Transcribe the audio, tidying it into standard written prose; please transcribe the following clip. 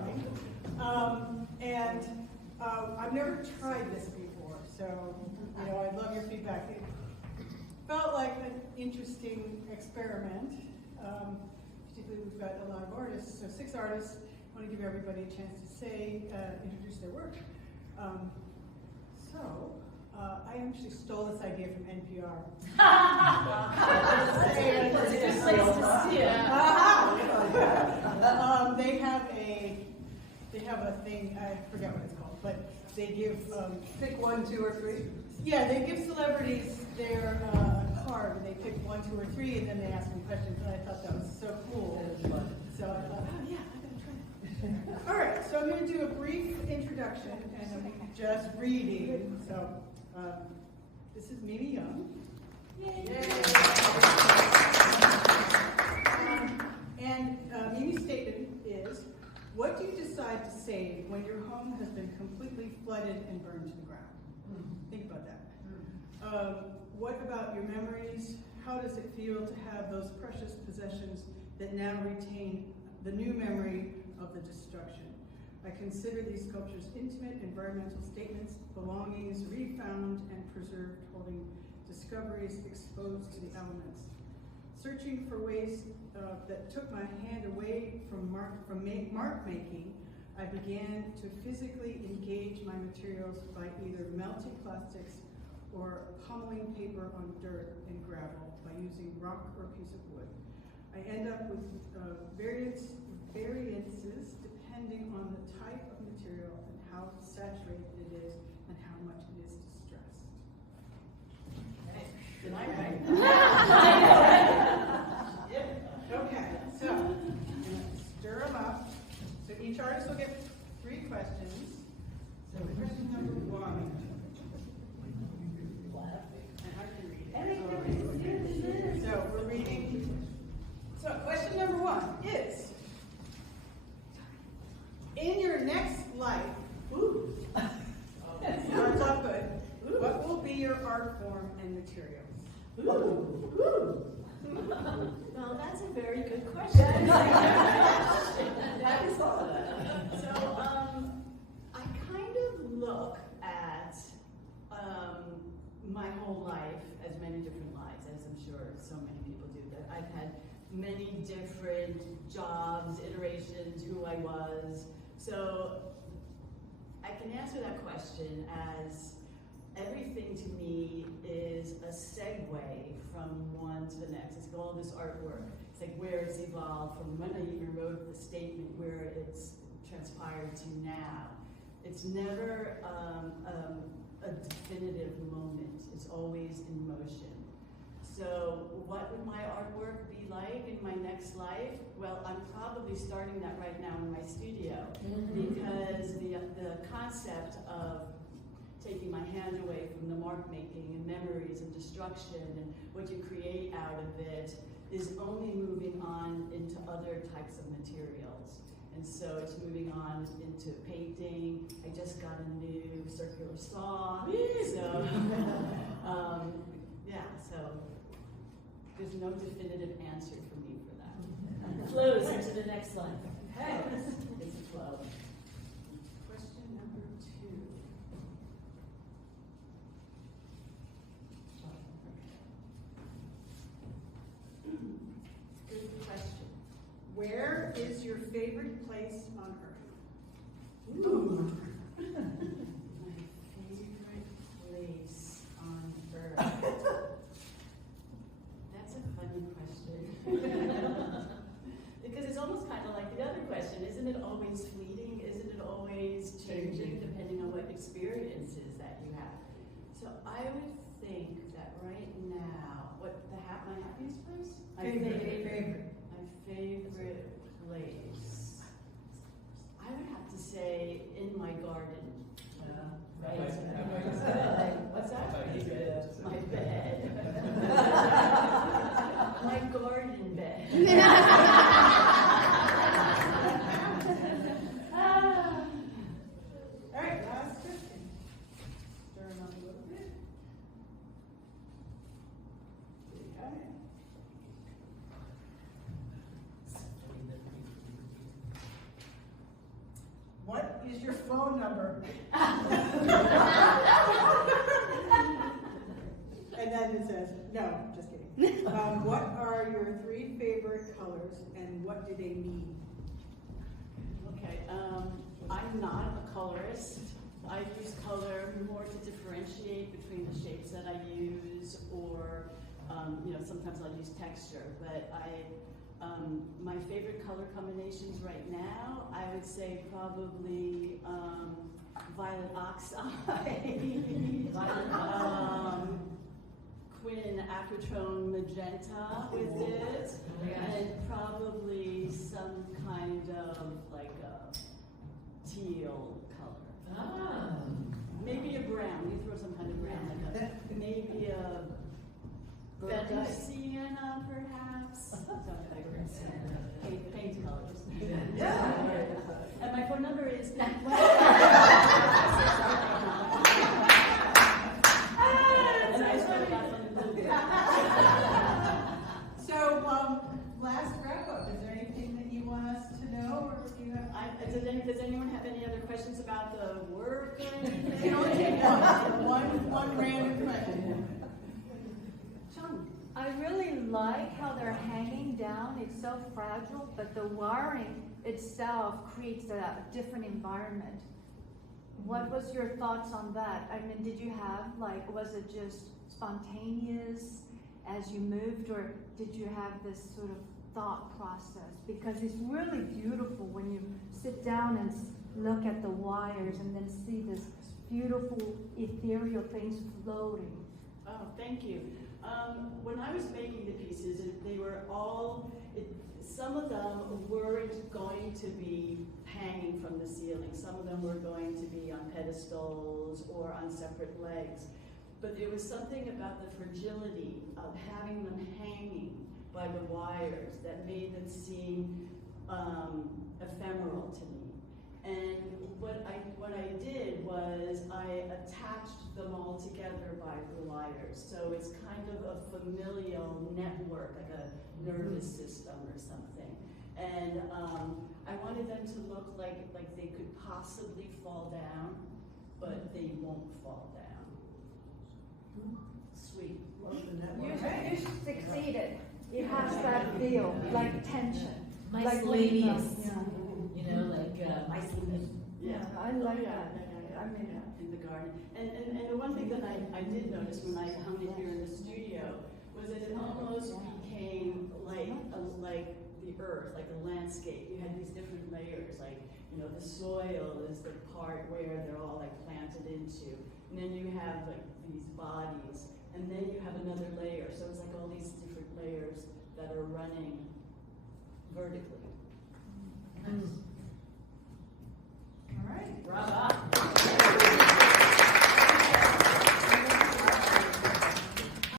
coming. I've never tried this before, so I'd love your feedback. It felt like an interesting experiment. Particularly, we've got a lot of artists, so 6 artists. I want to give everybody a chance to say, introduce their work. I actually stole this idea from NPR. They have a thing, I forget what it's called, but they give pick 1, 2, or 3. Yeah, they give celebrities their card, and they pick 1, 2, or 3, and then they ask them questions. And I thought that was so cool. So I thought, oh yeah, I gotta try that. All right, so I'm going to do a brief introduction, and I'm just reading. So this is Mimi Young. Yay! Mimi's statement is, what do you decide to save when your home has been completely flooded and burned to the ground? Think about that. What about your memories? How does it feel to have those precious possessions that now retain the new memory of the destruction? I consider these sculptures intimate environmental statements, belongings refound and preserved, holding discoveries exposed to the elements. Searching for ways that took my hand away from mark making, I began to physically engage my materials by either melting plastics or pummeling paper on dirt and gravel by using rock or a piece of wood. I end up with variances depending on the type of material and how saturated it is and how much it is distressed. Did I write? Okay, so I'm going to stir them up. So each artist will get 3 questions. So question number 1. And I can read it. So we're reading. So question number 1 is, in your next life, starts off good, what will be your art form and materials? Well, that's a very good question. That is all of that. So, I kind of look at my whole life as many different lives, as I'm sure so many people do, that I've had many different jobs, iterations, who I was. So I can answer that question as everything to me is a segue from one to the next. It's all this artwork. It's like where it's evolved from when I even wrote the statement, where it's transpired to now. It's never a definitive moment. It's always in motion. So what would my artwork be like in my next life? Well, I'm probably starting that right now in my studio, because the concept of taking my hand away from the mark making and memories and destruction and what you create out of it is only moving on into other types of materials. And so it's moving on into painting. I just got a new circular saw. So, yeah, so there's no definitive answer for me for that. Flows into the next life. Hey, it's a flow. Question number 2. Good question. Where is your favorite place on Earth? Ooh. My favorite place on Earth. That's a funny question. Because it's almost kind of like the other question. Isn't it always fleeting? Isn't it always changing depending on what experiences that you have? So I would think that right now, my happiest place? My favorite place. I would have to say in my garden. What's that? My bed. My garden bed. All right, last question. Stir them up a little bit. Okay. is your phone number. And then it says, no, just kidding. What are your 3 favorite colors and what do they mean? Okay, I'm not a colorist. I use color more to differentiate between the shapes that I use, or sometimes I'll use texture. But my favorite color combinations right now, I would say probably violet oxide, Quinn Aquatrone magenta with it, and probably some kind of like a teal color. Ah. Maybe a brown. You throw some kind of brown, like maybe a burnt sienna, perhaps. Paint colors. And my phone number is. So, last wrap up. Is there anything that you want us to know, or do you have? Does anyone have any other questions about the work or anything? You can only take one random question. Sean. I really like how they're hanging down. It's so fragile, but the wiring itself creates a different environment. What was your thoughts on that? I mean, did you have, was it just spontaneous as you moved, or did you have this sort of thought process? Because it's really beautiful when you sit down and look at the wires and then see this beautiful ethereal things floating. Oh, thank you. When I was making the pieces, they were all, some of them weren't going to be hanging from the ceiling. Some of them were going to be on pedestals or on separate legs. But there was something about the fragility of having them hanging by the wires that made them seem ephemeral to me. And what I did was I attached them all together by the wires. So it's kind of a familial network, like a nervous system or something. And I wanted them to look like they could possibly fall down, but they won't fall down. Sweet. You succeeded. It has that feel, like tension. Miscellaneous. Yeah. Miscellaneous. Yeah, I like that. I mean, in the garden. And the one thing that I did notice when I hung it here in the studio was that it almost became like the earth, like a landscape. You had these different layers, the soil is the part where they're all planted into. And then you have these bodies, and then you have another layer. So it's like all these different layers that are running vertically.